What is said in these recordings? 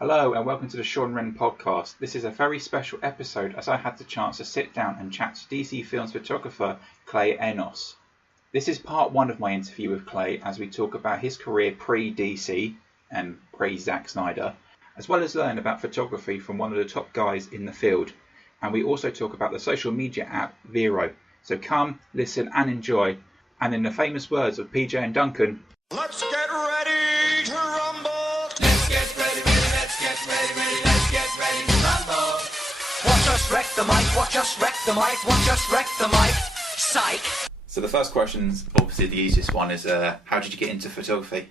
Hello and welcome to the Shaun Wren Podcast. This is a very special episode as I had the chance to sit down and chat to DC Films photographer Clay Enos. This is part one of my interview with Clay as we talk about his career pre-DC and pre-Zack Snyder, as well as learn about photography from one of the top guys in the field. And we also talk about the social media app Vero. So come, listen and enjoy. And in the famous words of PJ and Duncan, let's get ready to rumble. Let's get ready, let's get ready, let's get ready to rumble. Watch us wreck the mic, watch us wreck the mic, watch us wreck the mic. Psych. So the first question's obviously the easiest one is how did you get into photography?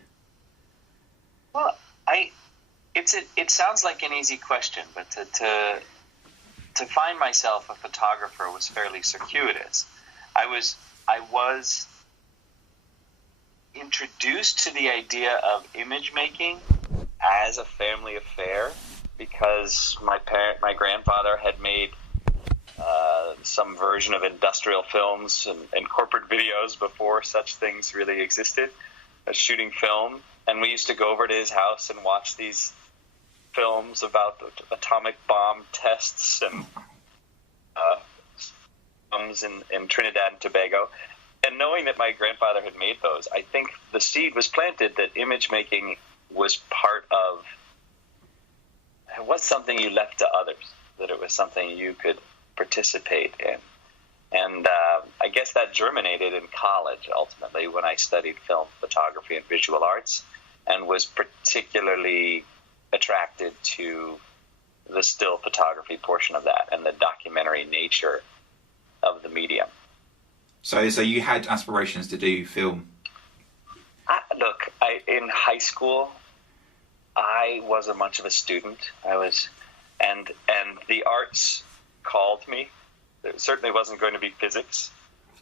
Well, it sounds like an easy question, but to find myself a photographer was fairly circuitous. I was introduced to the idea of image making as a family affair because my grandfather had made some version of industrial films and corporate videos before such things really existed, shooting film, and we used to go over to his house and watch these films about atomic bomb tests and bombs in Trinidad and Tobago. And knowing that my grandfather had made those, I think the seed was planted that image making was it was something you left to others, that it was something you could participate in. And I guess that germinated in college, ultimately, when I studied film photography and visual arts, and was particularly attracted to the still photography portion of that and the documentary nature of the medium. So you had aspirations to do film? In high school, I wasn't much of a student. And the arts called me. It certainly wasn't going to be physics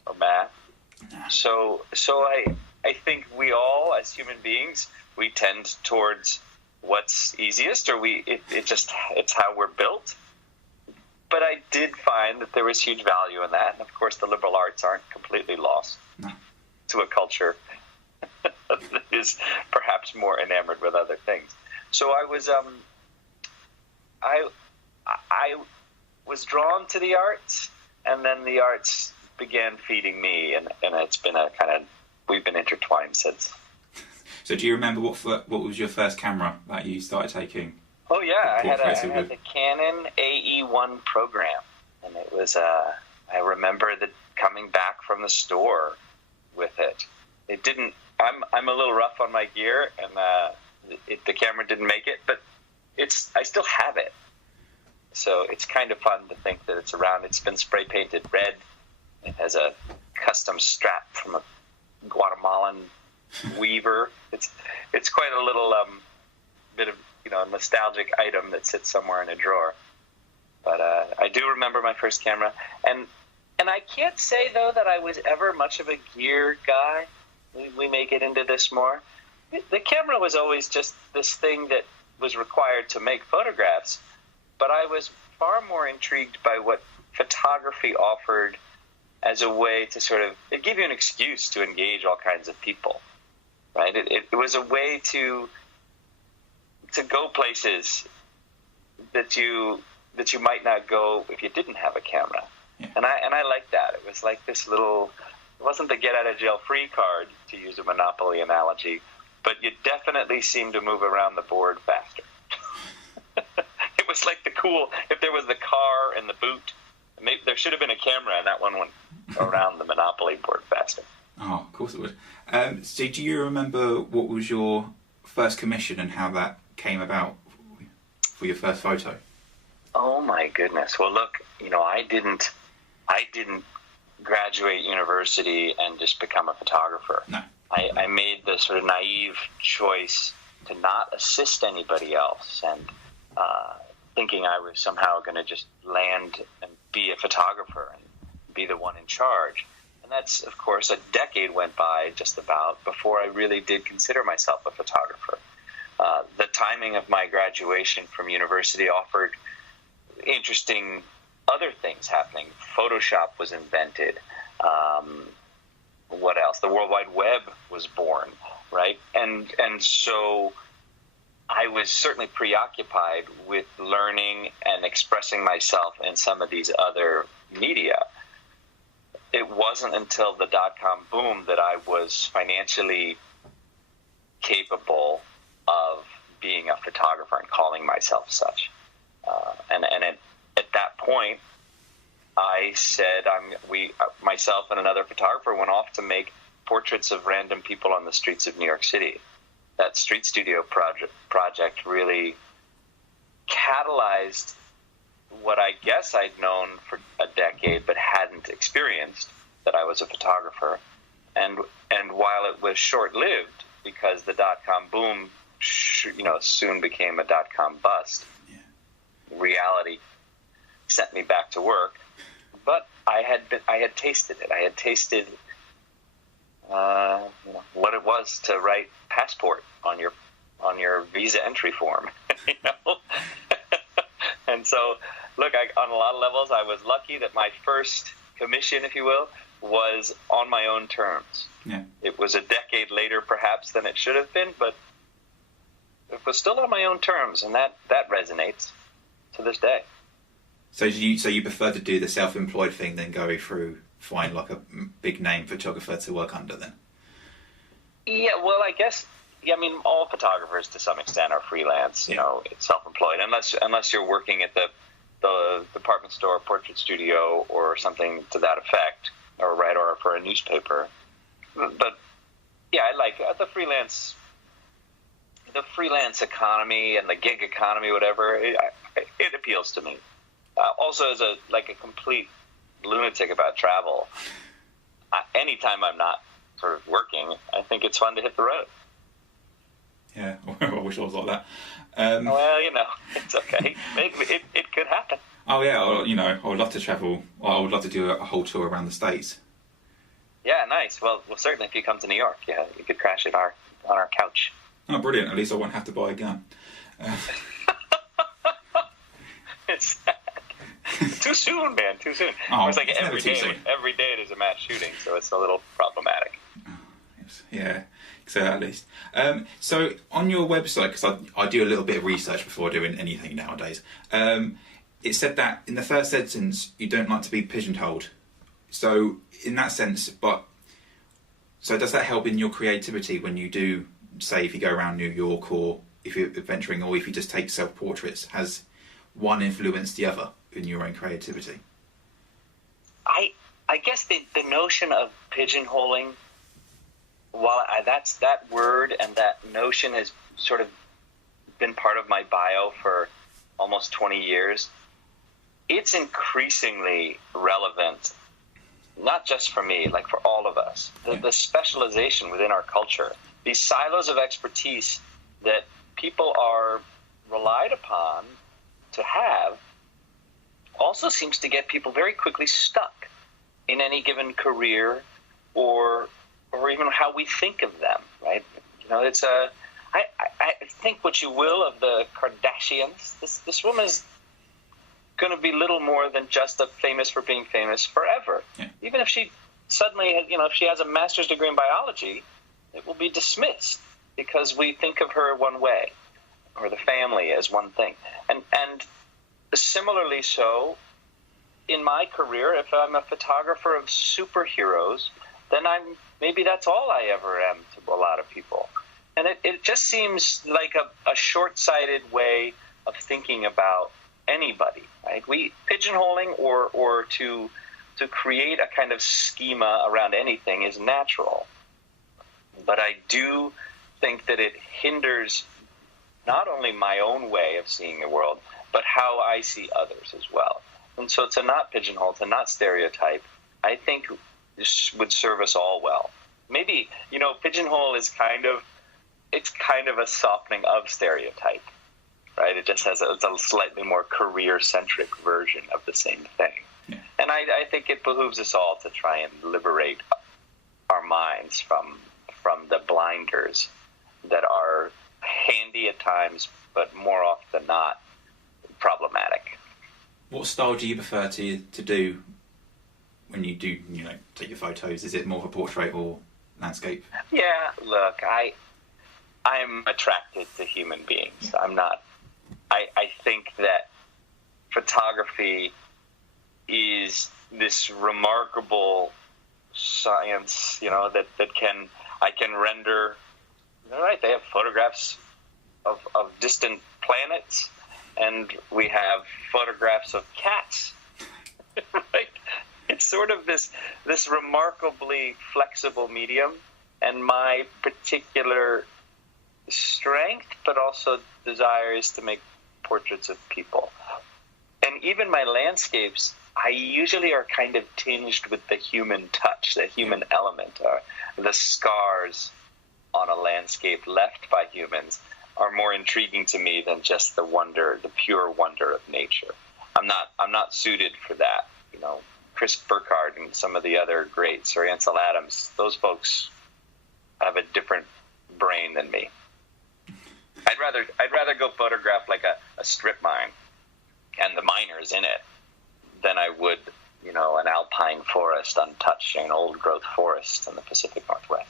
or math. So I think we all, as human beings, we tend towards what's easiest, or it's how we're built. But I did find that there was huge value in that. And of course, the liberal arts aren't completely lost to a culture that is perhaps more enamored with other things. So I was drawn to the arts, and then the arts began feeding me, and it's been we've been intertwined since. So do you remember what was your first camera that you started taking? Oh yeah, I had the Canon AE1 program, and it was I remember coming back from the store with it. It didn't. I'm a little rough on my gear, and the camera didn't make it, but I still have it. So it's kind of fun to think that it's around. It's been spray painted red. It has a custom strap from a Guatemalan weaver. It's quite a little bit of nostalgic item that sits somewhere in a drawer. But I do remember my first camera, and I can't say though that I was ever much of a gear guy. We may get into this more. The camera was always just this thing that was required to make photographs, but I was far more intrigued by what photography offered as a way to it gave you an excuse to engage all kinds of people, right? It was a way to go places that you might not go if you didn't have a camera. Yeah. And I liked that. It was like this little, it wasn't the get out of jail free card, to use a Monopoly analogy, but you definitely seemed to move around the board faster. It was like if there was the car and the boot, maybe there should have been a camera, and that one went around the Monopoly board faster. Oh, of course it would. So do you remember what was your first commission and how that came about for your first photo? Oh my goodness. Well, look, I didn't graduate university and just become a photographer. No. I made the sort of naive choice to not assist anybody else, and thinking I was somehow going to just land and be a photographer and be the one in charge. And that's, of course, a decade went by just about before I really did consider myself a photographer. The timing of my graduation from university offered interesting other things happening. Photoshop was invented. What else? The World Wide Web was born, right? And so I was certainly preoccupied with learning and expressing myself in some of these other media. It wasn't until the dot-com boom that I was financially capable of being a photographer and calling myself such. At that point, I said, myself and another photographer went off to make portraits of random people on the streets of New York City. That street studio project really catalyzed what I guess I'd known for a decade but hadn't experienced, that I was a photographer. And while it was short-lived, because the dot-com boom soon became a dot-com bust, reality sent me back to work. But I had tasted it. I had tasted what it was to write passport on your visa entry form. And so, look, on a lot of levels, I was lucky that my first commission, if you will, was on my own terms. Yeah. It was a decade later, perhaps, than it should have been, but it was still on my own terms, and that resonates to this day. So you prefer to do the self-employed thing than go through find like a big name photographer to work under then? Yeah, well, I guess, all photographers to some extent are freelance, it's self-employed, unless you're working at the department store, portrait studio, or something to that effect, or for a newspaper. But yeah, I like the freelance economy and the gig economy, whatever. It appeals to me. Also, as a complete lunatic about travel, anytime I'm not sort of working, I think it's fun to hit the road. Yeah, I wish I was like that. Well, it's okay. It could happen. Oh yeah, I would love to travel. I would love to do a whole tour around the States. Yeah, nice. Well, certainly if you come to New York, yeah, you could crash on our couch. Oh, brilliant! At least I won't have to buy a gun. It's too soon, man. Too soon. Oh, it's like it's every day there's a mass shooting, so it's a little problematic. Yeah, so at least. So on your website, because I do a little bit of research before doing anything nowadays, it said that in the first sentence you don't like to be pigeonholed. So in that sense, so does that help in your creativity when you do, say, if you go around New York, or if you're adventuring, or if you just take self-portraits, has one influenced the other in your own creativity? I guess the notion of pigeonholing, while that word and that notion has sort of been part of my bio for almost 20 years, it's increasingly relevant, not just for me, like for all of us. The specialization within our culture, these silos of expertise that people are relied upon to have, also seems to get people very quickly stuck in any given career or even how we think of them, right? It's I think what you will of the Kardashians. This woman's going to be little more than just famous for being famous forever. Yeah. Even if she suddenly, if she has a master's degree in biology, it will be dismissed because we think of her one way, or the family as one thing. And similarly so, in my career, if I'm a photographer of superheroes, then maybe that's all I ever am to a lot of people. And it just seems like a short-sighted way of thinking about anybody, right? Pigeonholing or to create a kind of schema around anything is natural. But I do think that it hinders not only my own way of seeing the world, but how I see others as well. And so to not pigeonhole, to not stereotype, I think this would serve us all well. Maybe, pigeonhole is kind of a softening of stereotype, right? It just has a slightly more career-centric version of the same thing. Yeah. And I think it behooves us all to try and liberate our minds from the blinders that are handy at times, but more often than not, problematic. What style do you prefer to do when you do, take your photos? Is it more of a portrait or landscape? Yeah, look, I'm attracted to human beings. I think that photography is this remarkable science, that I can render. All right, they have photographs of distant planets, and we have photographs of cats. Right? It's sort of this remarkably flexible medium, and my particular strength, but also desire, is to make portraits of people. And even my landscapes, I usually are kind of tinged with the human touch, the human element, or the scars on a landscape left by humans are more intriguing to me than just the pure wonder of nature. I'm not suited for that. Chris Burkhardt and some of the other greats, or Ansel Adams, those folks have a different brain than me. I'd rather go photograph like a strip mine and the miners in it than I would, an alpine forest untouched, an old growth forest in the Pacific Northwest.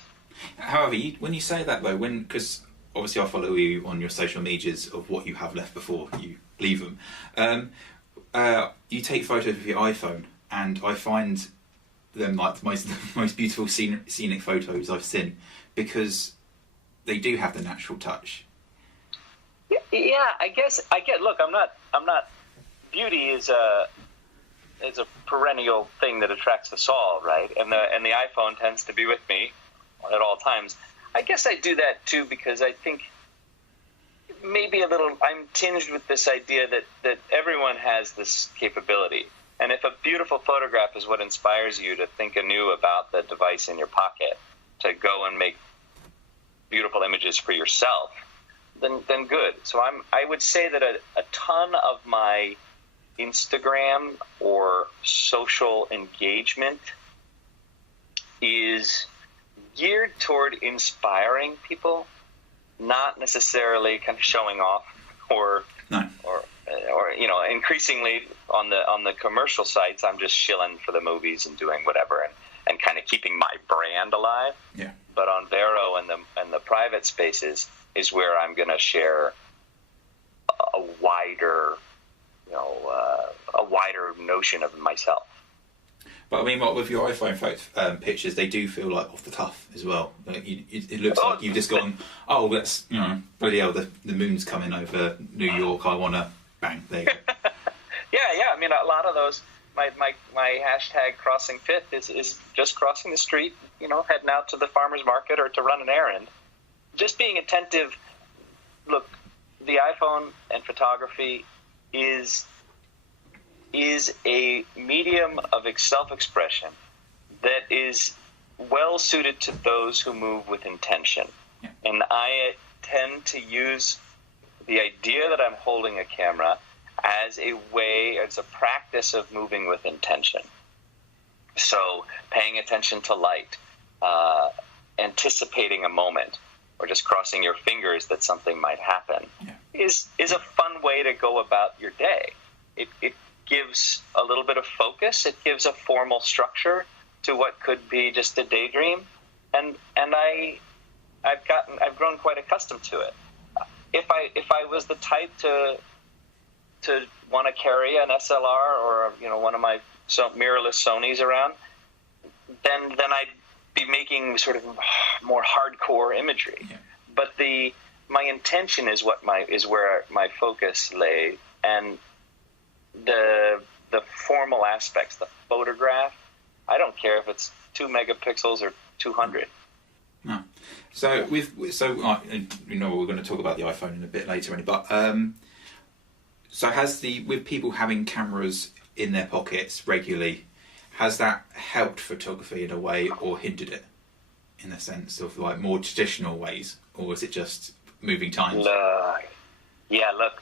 However, when you say that though, because obviously I follow you on your social medias of what you have left before you leave them, you take photos with your iPhone, and I find them like the most beautiful scenic photos I've seen, because they do have the natural touch. Yeah, I get. Look, I'm not. Beauty is a perennial thing that attracts us all, right? And the iPhone tends to be with me at all times. I guess I do that too because I think maybe I'm tinged with this idea that everyone has this capability. And if a beautiful photograph is what inspires you to think anew about the device in your pocket, to go and make beautiful images for yourself, then good. So I would say that a ton of my Instagram or social engagement is geared toward inspiring people, not necessarily kind of showing off or increasingly on the commercial sites, I'm just shilling for the movies and doing whatever and kind of keeping my brand alive. Yeah. But on Vero and the private spaces is where I'm going to share a wider notion of myself. But I mean, what with your iPhone pictures, they do feel like off the cuff as well. Like it looks like you've just gone, oh, that's bloody hell, the moon's coming over New York. I want to bang. There you go. yeah. I mean, a lot of those. My hashtag crossing Fifth is just crossing the street, heading out to the farmer's market or to run an errand. Just being attentive. Look, the iPhone and photography is a medium of self-expression that is well suited to those who move with intention. Yeah. And I tend to use the idea that I'm holding a camera as a practice of moving with intention. So paying attention to light, anticipating a moment, or just crossing your fingers that something might happen is a fun way to go about your day. It gives a little bit of focus. It gives a formal structure to what could be just a daydream, and I've grown quite accustomed to it. If I was the type to want to carry an SLR or one of my mirrorless Sonys around, then I'd be making sort of more hardcore imagery. Yeah. But my intention is where my focus lay, and the formal aspects, the photograph, I don't care if it's 2 megapixels or 200. No. So we're going to talk about the iPhone in a bit later, but so with people having cameras in their pockets regularly, has that helped photography in a way or hindered it in the sense of like more traditional ways, or is it just moving times? Look,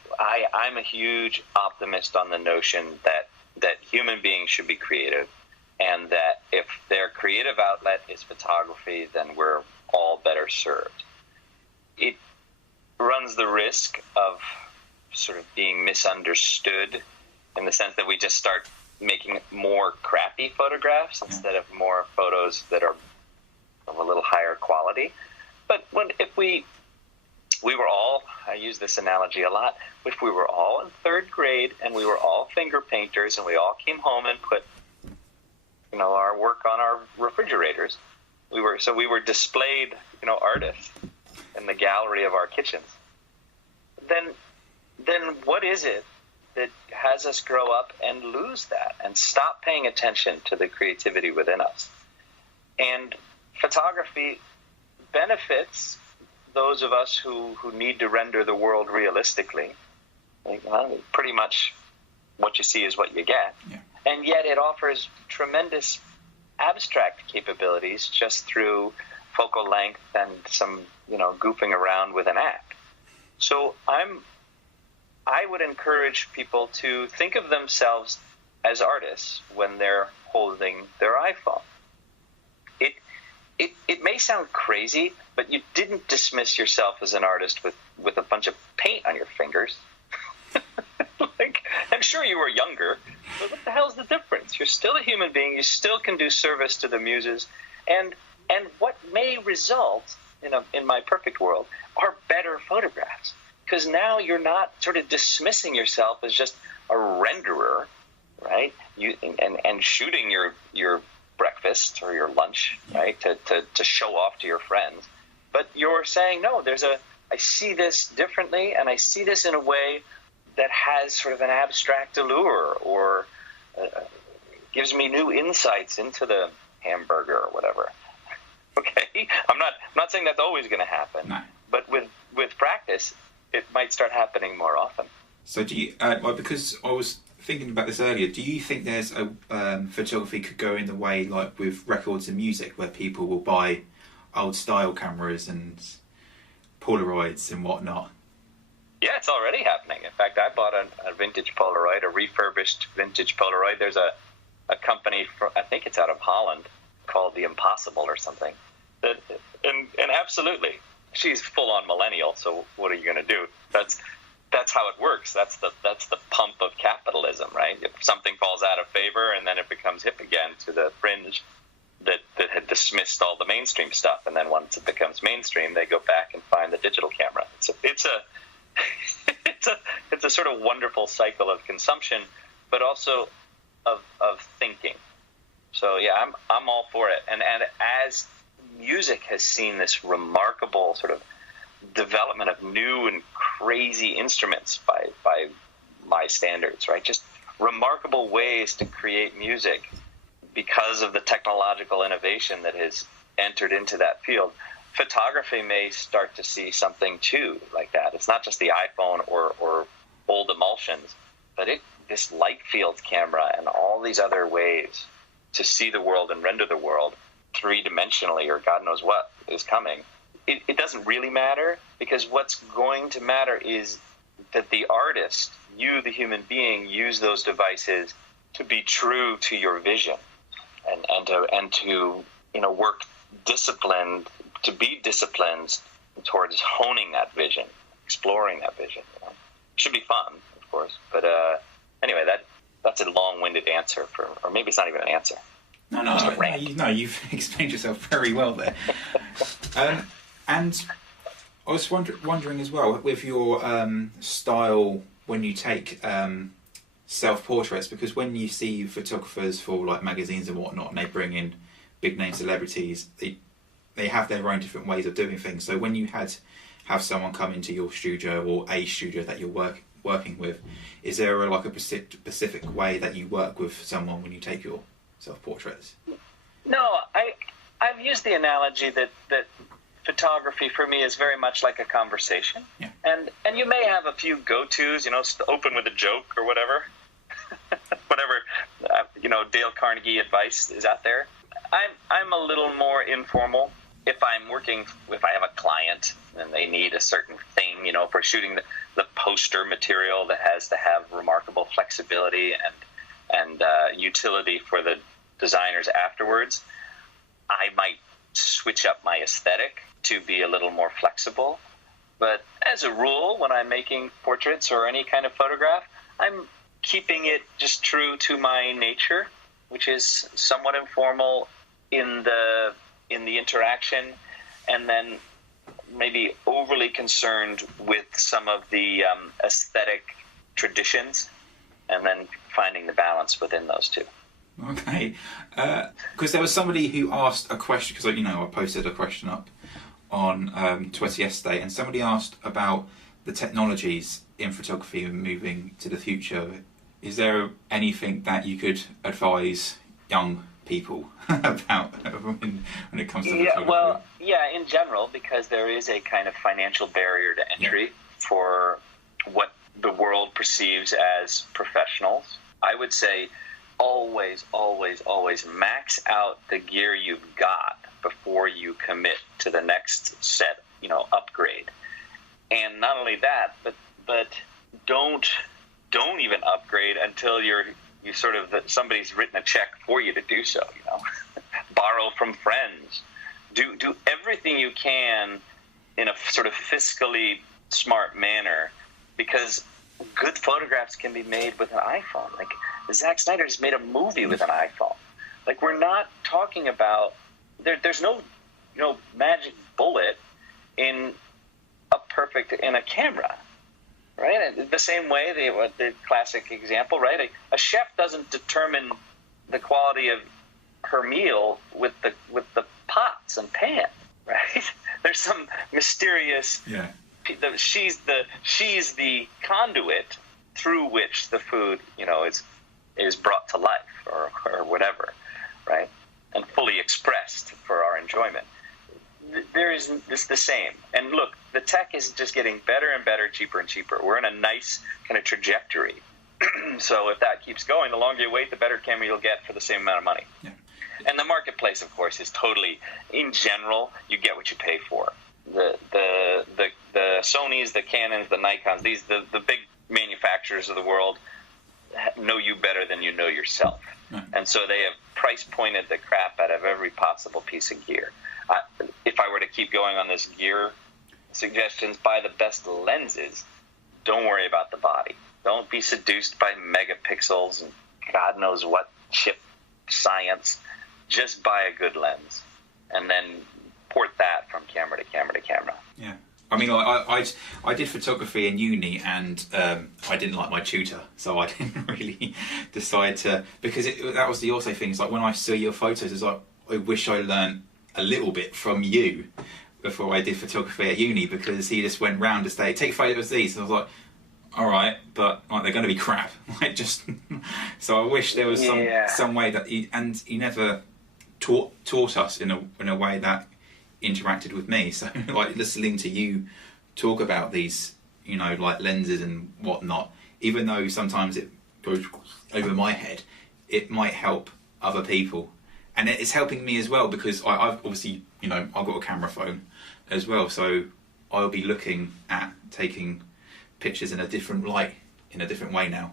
I'm a huge optimist on the notion that human beings should be creative, and that if their creative outlet is photography, then we're all better served. It runs the risk of sort of being misunderstood in the sense that we just start making more crappy photographs instead of more photos that are of a little higher quality. But if we we were all, I use this analogy a lot, if we were all in third grade and we were all finger painters and we all came home and put, our work on our refrigerators, we were displayed, artists in the gallery of our kitchens, then what is it that has us grow up and lose that and stop paying attention to the creativity within us? And photography benefits those of us who need to render the world realistically. Pretty much what you see is what you get. Yeah. And yet it offers tremendous abstract capabilities just through focal length and some, goofing around with an act. So I would encourage people to think of themselves as artists when they're holding their iPhone. It may sound crazy, but you didn't dismiss yourself as an artist with a bunch of paint on your fingers. I'm sure you were younger, but what the hell's the difference? You're still a human being. You still can do service to the muses, and what may result in my perfect world are better photographs, because now you're not sort of dismissing yourself as just a renderer, right? And shooting your breakfast or your lunch, right, to show off to your friends, but you're saying, no, I see this differently, and I see this in a way that has sort of an abstract allure, or gives me new insights into the hamburger or whatever. Okay, I'm not saying that's always going to happen, no. But with practice, it might start happening more often. So do you, because I was thinking about this earlier, do you think there's a photography could go in the way like with records and music, where people will buy old style cameras and Polaroids and whatnot? Yeah, it's already happening. In fact, I bought a vintage Polaroid, a refurbished vintage Polaroid. There's a company, I think it's out of Holland, called The Impossible or something. And absolutely, she's full-on millennial, so what are you going to do? That's how it works. That's the pump of capitalism, right? If something falls out of favor and then it becomes hip again to the fringe that had dismissed all the mainstream stuff, and then once it becomes mainstream, they go back and find the digital camera. It's a sort of wonderful cycle of consumption, but also of thinking. So yeah, I'm all for it. And as music has seen this remarkable sort of development of new and crazy instruments by my standards, right? Just remarkable ways to create music because of the technological innovation that has entered into that field. Photography may start to see something too like that. It's not just the iPhone or old emulsions, but this light field camera and all these other ways to see the world and render the world three-dimensionally, or God knows what is coming. It doesn't really matter, because what's going to matter is that the artist, you, the human being, use those devices to be true to your vision and to work disciplined, to be disciplined towards honing that vision, exploring that vision. It should be fun, of course. But anyway, that's a long-winded answer or maybe it's not even an answer. No, you've explained yourself very well there. And I was wondering as well, with your style when you take self-portraits, because when you see photographers for like magazines and whatnot, and they bring in big-name celebrities, they have their own different ways of doing things. So when you have someone come into your studio, or a studio that you're working with, is there a specific way that you work with someone when you take your self-portraits? No, I've used the analogy that photography for me is very much like a conversation. Yeah. And you may have a few go-tos, open with a joke or whatever. Whatever, Dale Carnegie advice is out there. I'm a little more informal. If I have a client and they need a certain thing, for shooting the poster material that has to have remarkable flexibility and utility for the designers afterwards, I might switch up my aesthetic to be a little more flexible. But as a rule, when I'm making portraits or any kind of photograph, I'm keeping it just true to my nature, which is somewhat informal in the interaction, and then maybe overly concerned with some of the aesthetic traditions, and then finding the balance within those two. Okay, because there was somebody who asked a question, because I posted a question up on Twitter yesterday, and somebody asked about the technologies in photography and moving to the future. Is there anything that you could advise young people about when it comes to photography? Well, in general, because there is a kind of financial barrier to entry for what the world perceives as professionals. I would say always, always, always max out the gear you've got before you commit to the next set, upgrade. And not only that, but don't even upgrade until somebody's written a check for you to do so. Borrow from friends. Do everything you can in a sort of fiscally smart manner, because good photographs can be made with an iPhone. Like Zack Snyder just made a movie with an iPhone. Like, we're not talking about there's no magic bullet in a camera, right? The same way the classic example, right? A chef doesn't determine the quality of her meal with the pots and pans, right? There's some mysterious. Yeah. She's the conduit through which the food, is brought to life or whatever, right? And fully expressed for our enjoyment. There is this the same. And look, the tech is just getting better and better, cheaper and cheaper. We're in a nice kind of trajectory. So if that keeps going, the longer you wait, the better camera you'll get for the same amount of money. Yeah. And the marketplace, of course, is totally, in general, you get what you pay for. The Sonys, the Canons, the Nikons, the big manufacturers of the world know you better than you know yourself. Right. And so they have price pointed the crap out of every possible piece of gear. If I were to keep going on this gear suggestions, buy the best lenses. Don't worry about the body. Don't be seduced by megapixels and God knows what chip science. Just buy a good lens and then port that from camera to camera to camera. Yeah. I mean, I did photography in uni, and I didn't like my tutor, so I didn't really decide to, because that was the also thing. It's like when I see your photos, it's like I wish I learned a little bit from you before I did photography at uni, because he just went round to say, take photos of these, and I was like, all right, but they're going to be crap. So I wish there was some way that he never taught us in a way that interacted with me. So like listening to you talk about these, like lenses and whatnot, even though sometimes it goes over my head, it might help other people, and it's helping me as well, because I've obviously, I've got a camera phone as well, so I'll be looking at taking pictures in a different light, in a different way now.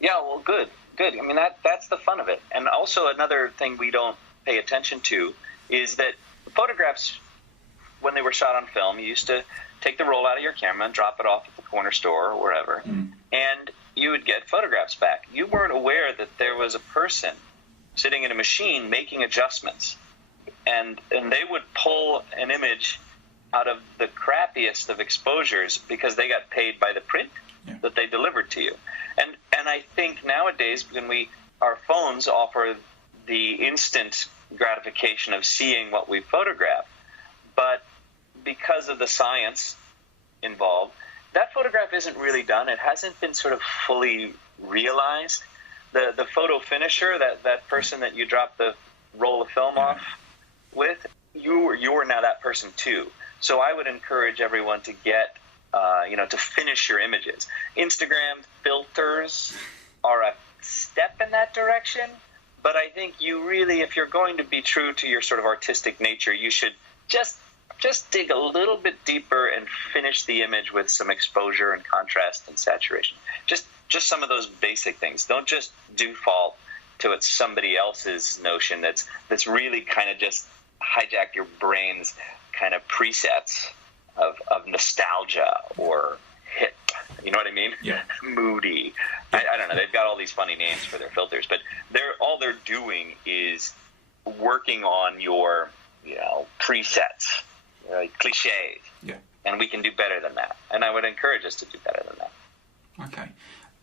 Yeah, well, good. I mean, that's the fun of it. And also another thing we don't pay attention to is that photographs, when they were shot on film, you used to take the roll out of your camera and drop it off at the corner store or wherever, and you would get photographs back. You weren't aware that there was a person sitting in a machine making adjustments, and they would pull an image out of the crappiest of exposures because they got paid by the print that they delivered to you. And I think nowadays, when our phones offer the instant gratification of seeing what we photograph, but because of the science involved, that photograph isn't really done. It hasn't been sort of fully realized. The photo finisher, that person that you drop the roll of film off with, you are now that person too. So I would encourage everyone to get to finish your images. Instagram filters are a step in that direction, but I think you really, if you're going to be true to your sort of artistic nature, you should just dig a little bit deeper and finish the image with some exposure and contrast and saturation. Just some of those basic things. Don't just default to it's somebody else's notion that's really kind of just hijack your brain's kind of presets of nostalgia or hip. You know what I mean? Yeah. Moody. I don't know. They've got all these funny names for their filters, but all they're doing is working on your presets. cliches. Yeah. And we can do better than that. And I would encourage us to do better than that. Okay.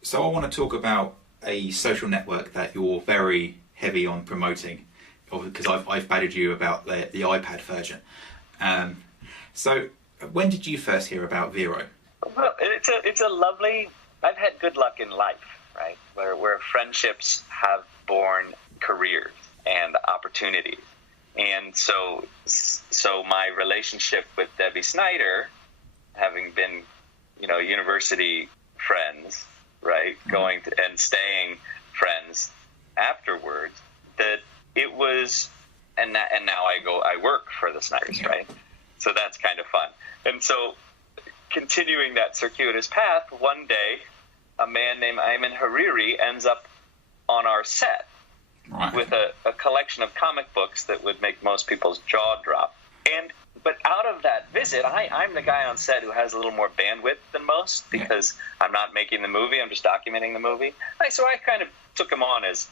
So I want to talk about a social network that you're very heavy on promoting, because I've badgered you about the iPad version. So when did you first hear about Vero? Well, it's a lovely... I've had good luck in life, right? Where friendships have born careers and opportunities. And so my relationship with Debbie Snyder, having been, university friends, right, going to, and staying friends afterwards, that it was, and now I work for the Snyders, right? So that's kind of fun. And so continuing that circuitous path, one day, a man named Ayman Hariri ends up on our set. Right. With a collection of comic books that would make most people's jaw drop. But out of that visit, I'm the guy on set who has a little more bandwidth than most, because I'm not making the movie, I'm just documenting the movie. So I kind of took him on as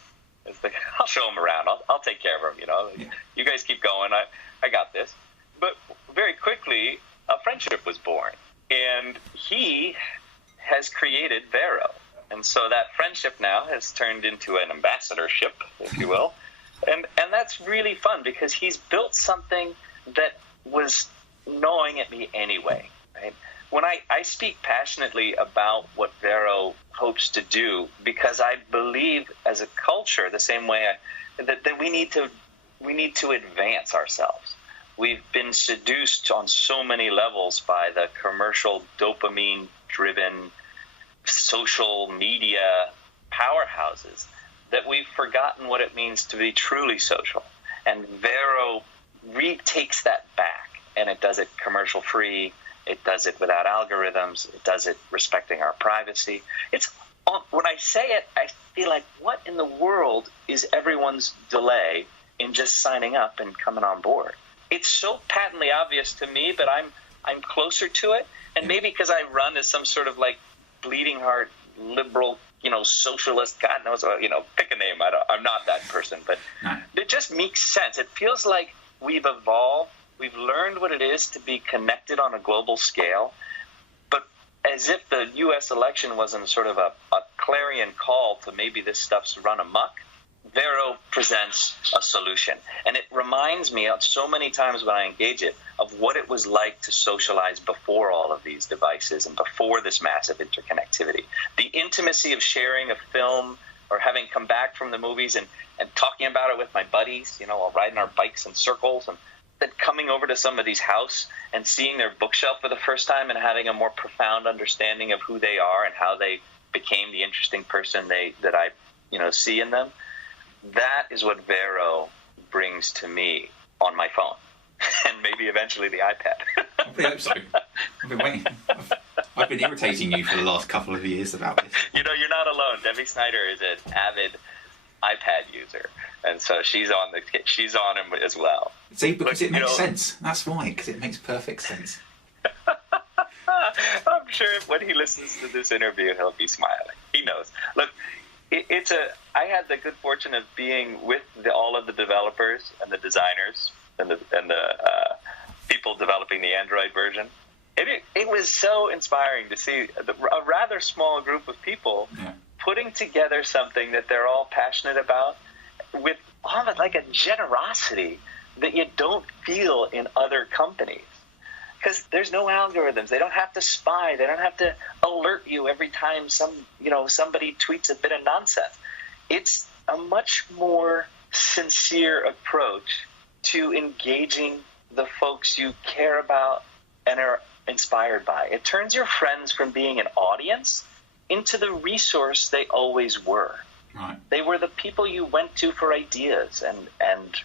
I'll show him around, I'll take care of him, You guys keep going, I got this. But very quickly, a friendship was born, and he has created Vero. And so that friendship now has turned into an ambassadorship, if you will. And that's really fun, because he's built something that was gnawing at me anyway, right? When I speak passionately about what Vero hopes to do, because I believe as a culture, the same way that we need to advance ourselves. We've been seduced on so many levels by the commercial dopamine-driven social media powerhouses that we've forgotten what it means to be truly social. And Vero retakes that back, and it does it commercial free, it does it without algorithms, it does it respecting our privacy. When I say it, I feel like, what in the world is everyone's delay in just signing up and coming on board? It's so patently obvious to me, but I'm closer to it, and maybe because I run as some sort of bleeding heart liberal, socialist, God knows, pick a name. I'm not that person, but it just makes sense. It feels like we've evolved. We've learned what it is to be connected on a global scale, but as if the U.S. election wasn't sort of a clarion call to maybe this stuff's run amok, Vero presents a solution. And it reminds me of so many times when I engage it of what it was like to socialize before all of these devices and before this massive interconnectivity. The intimacy of sharing a film or having come back from the movies and talking about it with my buddies, while riding our bikes in circles, and then coming over to somebody's house and seeing their bookshelf for the first time and having a more profound understanding of who they are and how they became the interesting person that I see in them. That is what Vero brings to me on my phone, and maybe eventually the iPad. I hope so. I've been waiting. I've been irritating you for the last couple of years about this. You're not alone. Debbie Snyder is an avid iPad user, and so she's on him as well. See, because it makes sense. That's why, because it makes perfect sense. I'm sure when he listens to this interview, he'll be smiling. He knows. Look. I had the good fortune of being with all of the developers and the designers and the people developing the Android version. It was so inspiring to see a rather small group of people putting together something that they're all passionate about with almost like a generosity that you don't feel in other companies. Because there's no algorithms. They don't have to spy. They don't have to alert you every time somebody tweets a bit of nonsense. It's a much more sincere approach to engaging the folks you care about and are inspired by. It turns your friends from being an audience into the resource they always were. Right. They were the people you went to for ideas and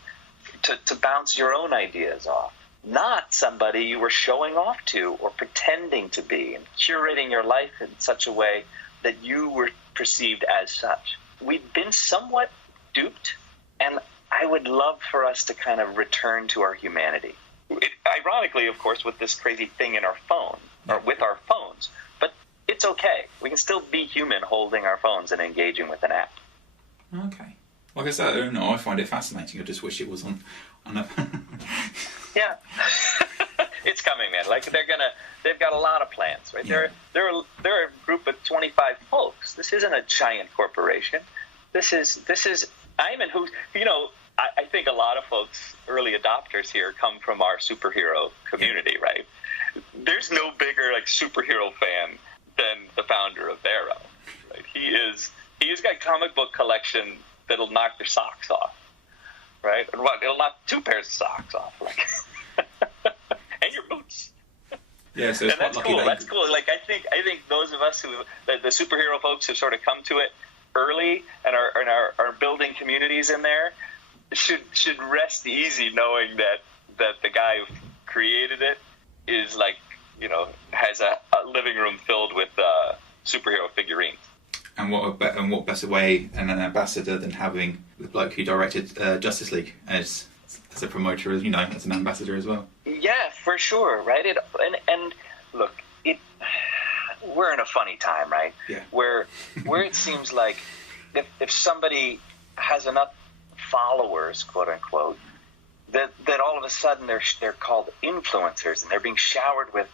to bounce your own ideas off. Not somebody you were showing off to or pretending to be and curating your life in such a way that you were perceived as such. We've been somewhat duped, and I would love for us to kind of return to our humanity. Ironically, of course, with this crazy thing in our phone, or with our phones, but it's okay. We can still be human holding our phones and engaging with an app. Okay. Like I said, I find it fascinating. I just wish it was on a... Yeah. it's coming, man. Like they've got a lot of plans, right? Yeah. They're a group of 25 folks. This isn't a giant corporation. This is Ayman, who, I think a lot of folks, early adopters here, come from our superhero community, right? There's no bigger superhero fan than the founder of Barrow, right? He's got a comic book collection that'll knock their socks off, right? And it'll knock 2 pairs of socks off, and your boots. Yeah, so it's and that's cool. That's cool. I think those of us the superhero folks who sort of come to it early and are building communities in there should rest easy knowing that the guy who created it is has a living room filled with superhero figurines. And what better way and an ambassador than having the bloke who directed Justice League as a promoter, as as an ambassador as well. Yeah, for sure, right? And look, we're in a funny time, right? Yeah. Where it seems like if somebody has enough followers, quote unquote, that all of a sudden they're called influencers and they're being showered with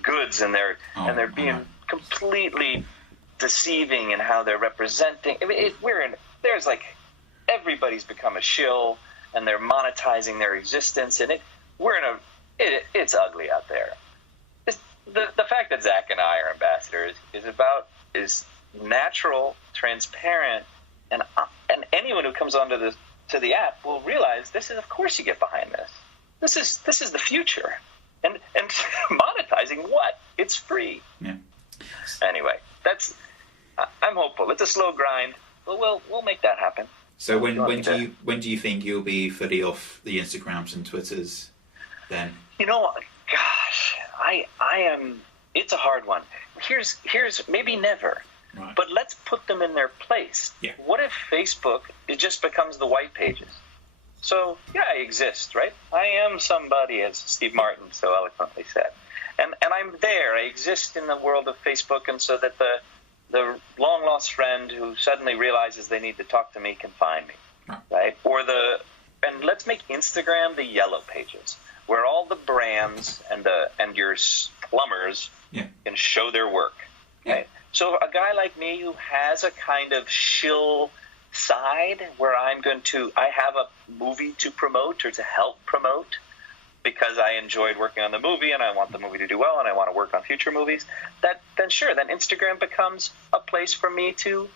goods and they're being completely deceiving in how they're representing. I mean, there's everybody's become a shill and they're monetizing their existence, and it's ugly out there. The fact that Zach and I are ambassadors is natural, transparent, and anyone who comes onto the app will realize this is, of course, you get behind this. This is the future, and monetizing what? It's free. Yeah. Anyway, I'm hopeful. It's a slow grind, but we'll make that happen. So when do you think you'll be fully off the Instagrams and Twitters then? Gosh, I am. It's a hard one. Here's maybe never, right. But let's put them in their place. Yeah. What if Facebook just becomes the white pages? So yeah, I exist, right? I am somebody, as Steve Martin so eloquently said, and I'm there. I exist in the world of Facebook, and so that the long lost friend who suddenly realizes they need to talk to me can find me, right? And let's make Instagram the yellow pages, where all the brands and your plumbers can show their work. Yeah. Right? So a guy like me who has a kind of shill side where I have a movie to promote or to help promote because I enjoyed working on the movie and I want the movie to do well and I want to work on future movies, then Instagram becomes a place for me to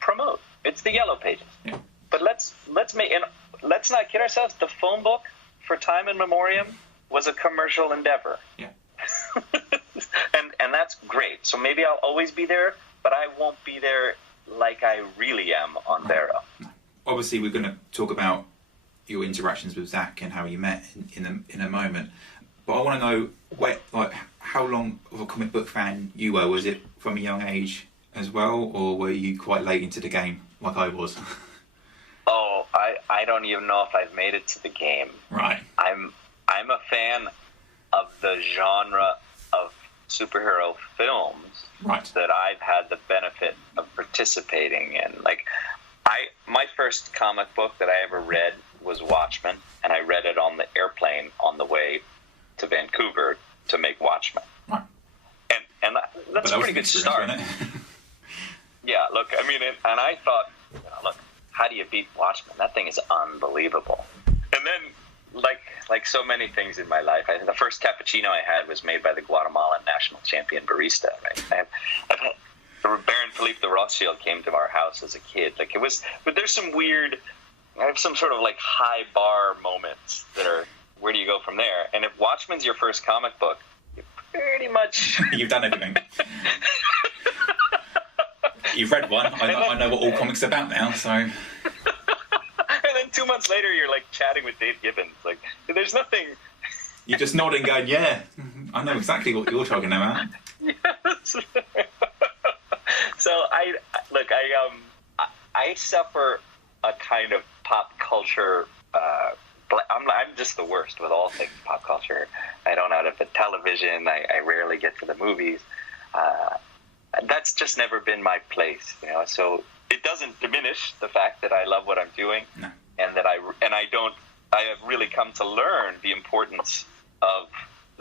promote. It's the yellow pages. Yeah. But let's not kid ourselves. The phone book for time in memoriam was a commercial endeavor. Yeah. and that's great. So maybe I'll always be there, but I won't be there like I really am on Barrow. Obviously, we're going to talk about your interactions with Zach and how you met in a moment. But I want to know how long of a comic book fan you were. Was it from a young age as well, or were you quite late into the game like I was? Oh, I don't even know if I've made it to the game. Right. I'm a fan of the genre of superhero films that I've had the benefit of participating in. My first comic book that I ever read was Watchmen, and I read it on the airplane on the way to Vancouver to make Watchmen. Right. And that's a pretty good start. Yeah, look, I mean, and I thought, look, how do you beat Watchmen? That thing is unbelievable. And then, like so many things in my life, the first cappuccino I had was made by the Guatemalan national champion barista. Right? I've had Baron Philippe de Rothschild came to our house as a kid. But there's some weird. I have some sort of high bar moments that are. Where do you go from there? And if Watchmen's your first comic book, you pretty much you've done everything. You've read one. I know what all comics are about now. So. And then 2 months later, you're chatting with Dave Gibbons. There's nothing. You're just nodding, going, "Yeah, I know exactly what you're talking about." Yes. So I suffer a kind of pop culture. I'm just the worst with all things pop culture. I don't know how to fit television. I rarely get to the movies. That's just never been my place, So it doesn't diminish the fact that I love what I'm doing, and that I have really come to learn the importance of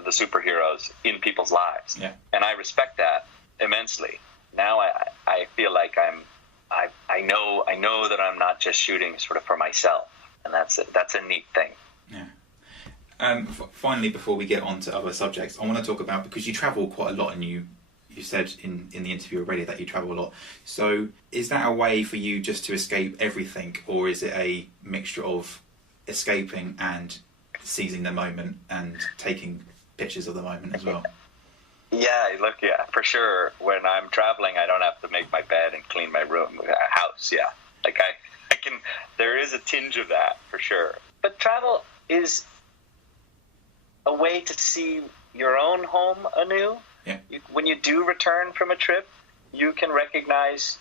the superheroes in people's lives. Yeah. And I respect that immensely. Now I feel like I know that I'm not just shooting sort of for myself, and that's a neat thing. Yeah. Finally, before we get on to other subjects, I want to talk about, because you travel quite a lot, and you said in the interview already that you travel a lot. So is that a way for you just to escape everything, or is it a mixture of escaping and seizing the moment and taking pictures of the moment as well? Yeah, for sure. When I'm traveling, I don't have to make my bed and clean my room, house. Yeah, like I can. There is a tinge of that for sure. But travel is a way to see your own home anew. Yeah. When you do return from a trip, you can recognize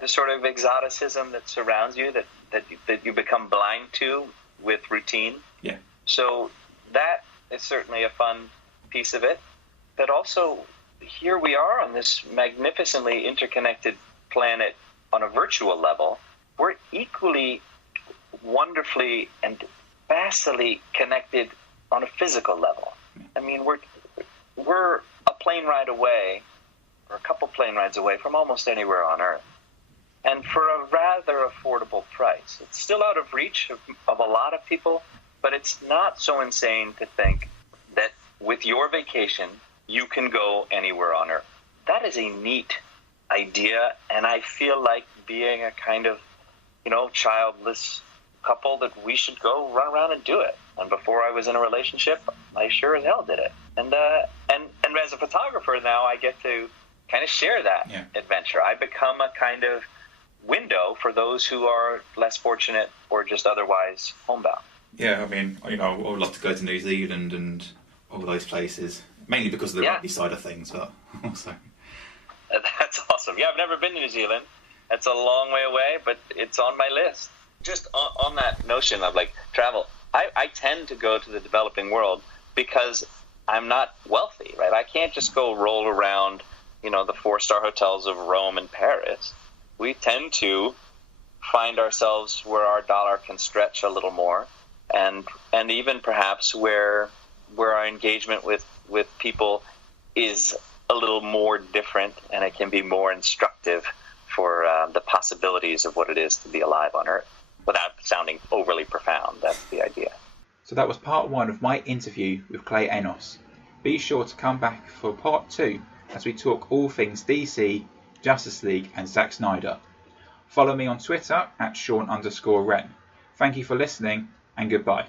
the sort of exoticism that surrounds you, that you become blind to with routine. Yeah. So that is certainly a fun piece of it. But also, here we are on this magnificently interconnected planet on a virtual level. We're equally wonderfully and vastly connected on a physical level. I mean, we're a plane ride away, or a couple plane rides away from almost anywhere on Earth, and for a rather affordable price. It's still out of reach of a lot of people, but it's not so insane to think that with your vacation, you can go anywhere on Earth. That is a neat idea, and I feel like being a kind of, childless couple that we should go run around and do it. And before I was in a relationship, I sure as hell did it. And as a photographer now, I get to kind of share that adventure. I become a kind of window for those who are less fortunate or just otherwise homebound. Yeah, I mean, I would love to go to New Zealand and all those places, mainly because of the rugby side of things, but also. That's awesome. Yeah, I've never been to New Zealand. That's a long way away, but it's on my list. Just on that notion of travel, I tend to go to the developing world because I'm not wealthy, right? I can't just go roll around, the 4-star hotels of Rome and Paris. We tend to find ourselves where our dollar can stretch a little more, and even perhaps where our engagement with people is a little more different, and it can be more instructive for the possibilities of what it is to be alive on Earth, without sounding overly profound. That's the idea. So that was part 1 of my interview with Clay Enos. Be sure to come back for part 2 as we talk all things DC, Justice League and Zack Snyder. Follow me on Twitter at Shaun_Wren. Thank you for listening, and goodbye.